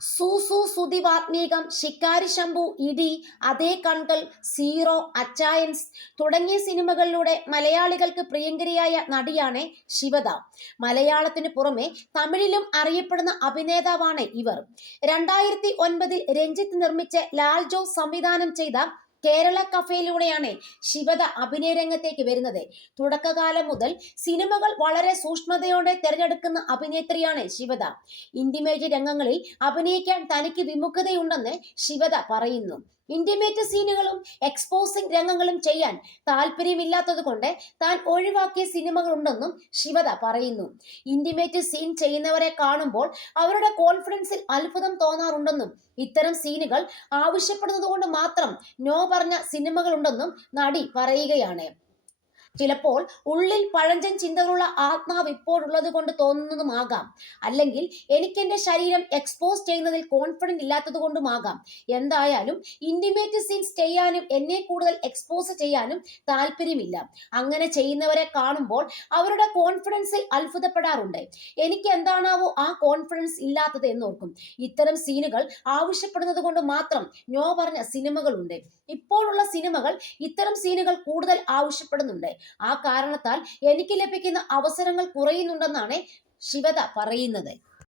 സൂസു സുതിവാത്മീകം ശിക്കാരി ശംഭു ഇടി അതേ കണ്ടൽ സീറോ അച്ചായൻസ് തുടങ്ങിയ സിനിമകളിലൂടെ മലയാളികൾക്ക് പ്രിയങ്കരിയായ നടിയാണ് ശിവദ. മലയാളത്തിന് പുറമെ തമിഴിലും അറിയപ്പെടുന്ന അഭിനേതാവാണ് ഇവർ. രണ്ടായിരത്തി ഒൻപതിൽ രഞ്ജിത്ത് നിർമ്മിച്ച് ലാൽ ജോസ് സംവിധാനം ചെയ്ത കേരള കഫയിലൂടെയാണ് ശിവത അഭിനയ രംഗത്തേക്ക് വരുന്നത്. തുടക്കകാലം മുതൽ സിനിമകൾ വളരെ സൂക്ഷ്മതയോടെ തിരഞ്ഞെടുക്കുന്ന അഭിനേത്രിയാണ് ശിവത. ഇന്റിമേറ്റ് രംഗങ്ങളിൽ അഭിനയിക്കാൻ തനിക്ക് വിമുഖതയുണ്ടെന്ന് ശിവത പറയുന്നു. ഇന്റിമേറ്റ് സീനുകളും എക്സ്പോസിംഗ് രംഗങ്ങളും ചെയ്യാൻ താല്പര്യമില്ലാത്തത് കൊണ്ട് താൻ ഒഴിവാക്കിയ സിനിമകളുണ്ടെന്നും ശിവത പറയുന്നു. ഇന്റിമേറ്റ് സീൻ ചെയ്യുന്നവരെ കാണുമ്പോൾ അവരുടെ കോൺഫിഡൻസിൽ അത്ഭുതം തോന്നാറുണ്ടെന്നും ഇത്തരം സീനുകൾ ആവശ്യപ്പെടുന്നത് കൊണ്ട് മാത്രം നോ പറഞ്ഞ സിനിമകളുണ്ടെന്നും നടി പറയുകയാണ്. ചിലപ്പോൾ ഉള്ളിൽ പഴഞ്ചൻ ചിന്തകളുള്ള ആത്മാവ് ഇപ്പോഴുള്ളത് കൊണ്ട് തോന്നുന്നതുമാകാം. അല്ലെങ്കിൽ എനിക്ക് എന്റെ ശരീരം എക്സ്പോസ് ചെയ്യുന്നതിൽ കോൺഫിഡന്റ് ഇല്ലാത്തത് കൊണ്ടുമാകാം. എന്തായാലും ഇന്റിമേറ്റ് സീൻസ് ചെയ്യാനും എന്നെ കൂടുതൽ എക്സ്പോസ് ചെയ്യാനും താല്പര്യമില്ല. അങ്ങനെ ചെയ്യുന്നവരെ കാണുമ്പോൾ അവരുടെ കോൺഫിഡൻസിൽ അത്ഭുതപ്പെടാറുണ്ട്. എനിക്ക് എന്താണാവോ ആ കോൺഫിഡൻസ് ഇല്ലാത്തത് എന്നോർക്കും. ഇത്തരം സീനുകൾ ആവശ്യപ്പെടുന്നത് കൊണ്ട് മാത്രം നോ പറഞ്ഞ സിനിമകളുണ്ട്. ഇപ്പോഴുള്ള സിനിമകൾ ഇത്തരം സീനുകൾ കൂടുതൽ ആവശ്യപ്പെടുന്നുണ്ട്. ആ കാരണത്താൽ എനിക്ക് ലഭിക്കുന്ന അവസരങ്ങൾ കുറയുന്നുണ്ടെന്നാണ് ശിവത പറയുന്നത്.